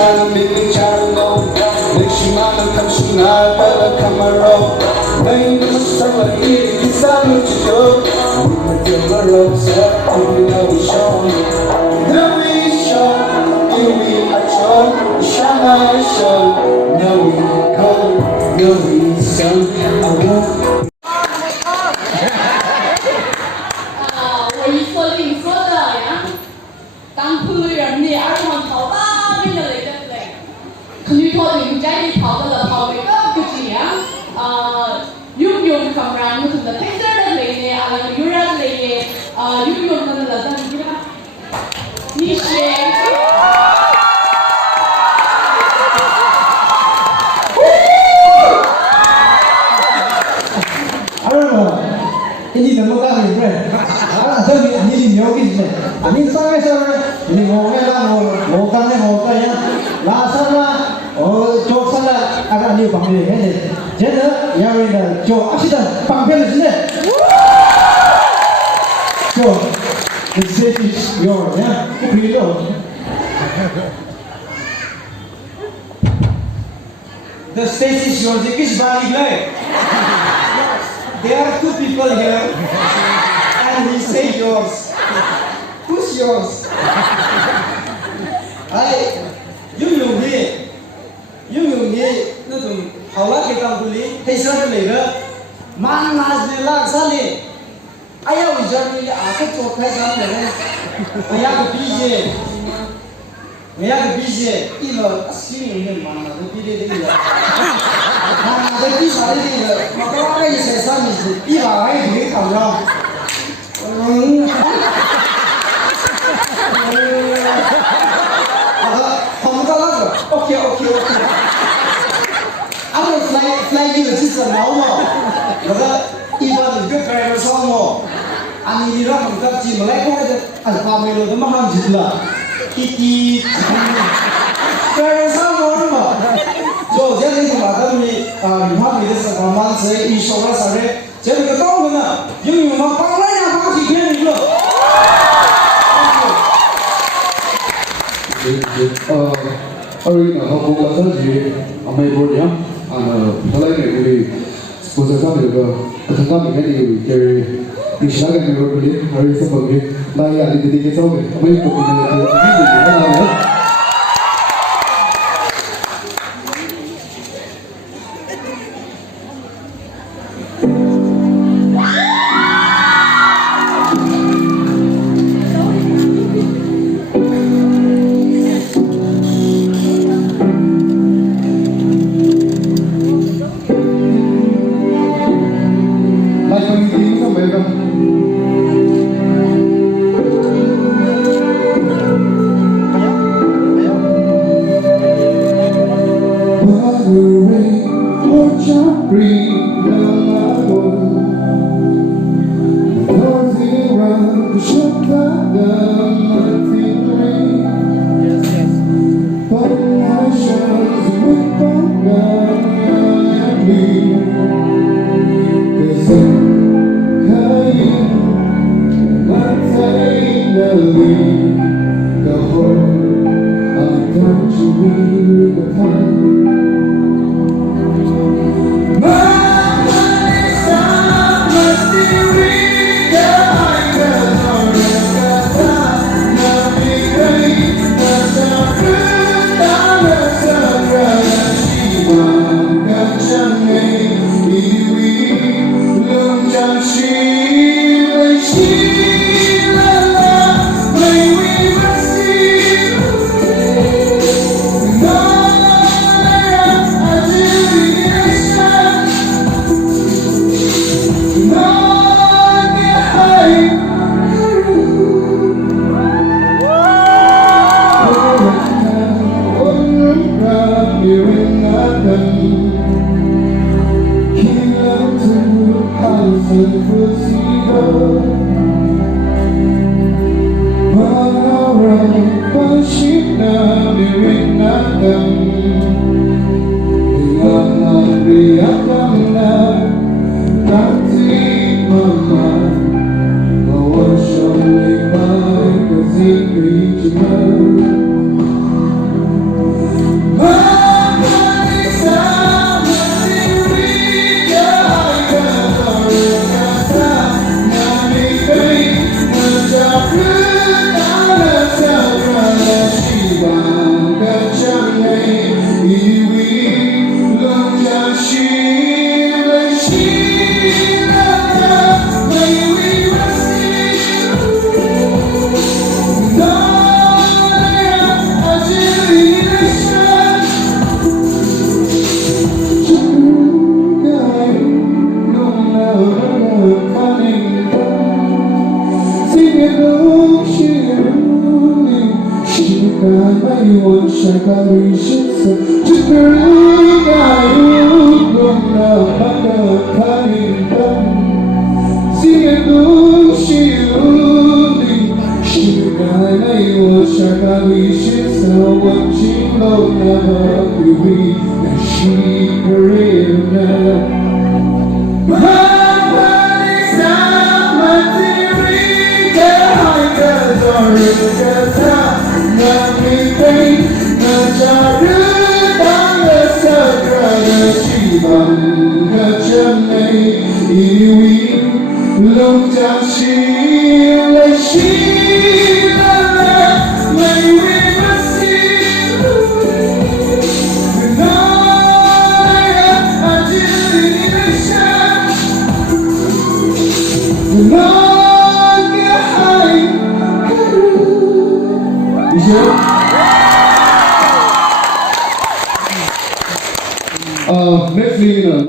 Shine, living child, no. Shimano, come Shina, Bella, Camaro. Pain, the summer, here, you sound what you do. We do my love, sir, only know we show. Now we show, you be a show. Shine, show. Now we go, now we sing. I won't. 我一说你说的呀，当铺人的耳环头发变得那个嘞，可女托人家的跑的了跑那个不行用用可让我们的配色的类的啊，有人类的用用的了，但是你写。你怎么干的？不是？这你牛逼是？你上来上来，你我干那我干那我干呀，拉上啦，做上啦，让你旁边看见，现在要为了做阿西的旁边的现在，做，the stage is yours，呀，不可以漏。The stage is yours，你是哪里来？There are two people here, and he say yours. Who's yours? 拥有你那种好了给当地黑色的那个，满拿着拉上的，哎呀，我这里个做开上的呢，我个笔记，一个新人的满拿着笔记的个。在地上的这个，我刚刚一才上面是100万一看着，看不到那个 ，OK， fly 有几只猫嘛，那个一般你就盖个上嘛，你让很多鸡毛来过来的，发霉了都马上就了，滴，盖个上嘛是嘛。就这样子嘛，他们女方面的是光芒是一说了啥的，这个高分呢，应用嘛，帮来呀，帮几天一个。Arena aku rasa je, amai boleh kalau ini boleh proses apa juga, tentang ini dari misalnya kita boleh hari sebagai layak di titik itu, amai boleh 我想把你选择，只可以爱如果那般的看你的，心也不是无力，是该爱我想把你选择，我只能那么努力，但是可以了。龙江起来，起来，美丽的心路。原来爱情里的山，那个海，你说？next week 呢？